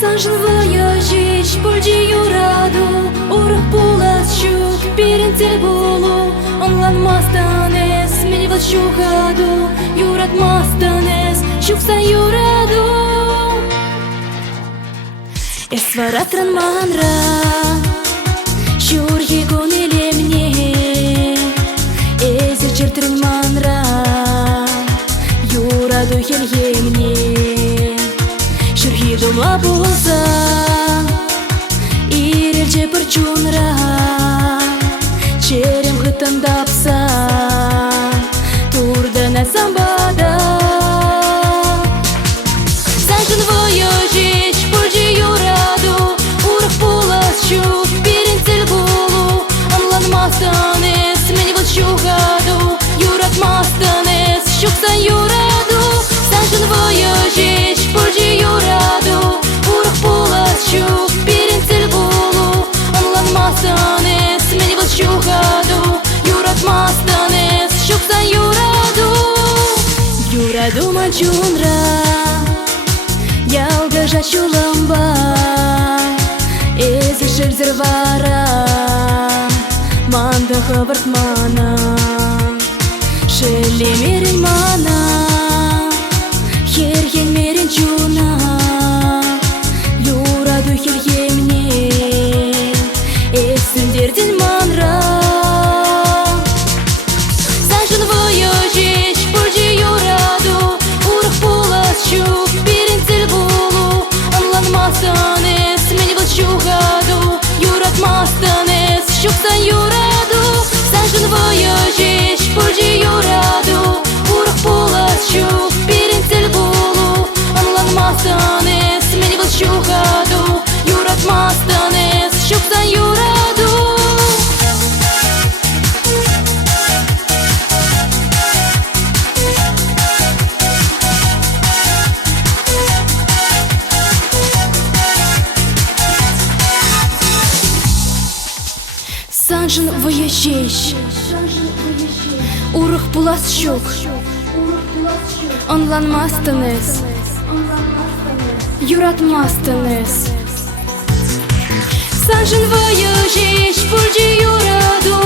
Sanjın voyajich, pulji yuradu, uruk pulaschu, pirintil bulu, anlanmastanes, minivat shugadu, yuratmastanes, shuksan yuradu. Esvaratran manra, shur yegun elemne, ezir jirtrin manra, yuradu helgemne. Шурхидума болса, ирелже пырчунра, черем хытындапса, турдана самбада. Санжын вояжич, пульжи юраду, урах пуласчу, пиринцель булу, анланмастанес, менивал щугаду, юратмастанес, щуксан юраду. Санжын вояжич, пульжи юраду, урах пуласчу, пиринцель булу, анланмастанес, менивал щугаду, юратмастанес, щуксан юраду. Юраду манчунра, ялгажа чуламба, эзи шельзервара, манда хабартмана, шелемерин мана, херген мерин чуна, юраду хергемне, эсендердин манра. Санжын вояжич, пульжи юраду, урах пуласчу, пиринцель булу, анланмастанес, менивал щугаду, юратмастанес, щуксан юраду. Санжын вояжич, пульжи юраду, урах пуласчу, пиринцель булу, анланмастанес, менивал щугаду, юратмастанес, щуксан юраду. Санжын вояжич, урах пуласчук, анланмастанес, юратмастанес. Санжын вояжич, пульжи юраду,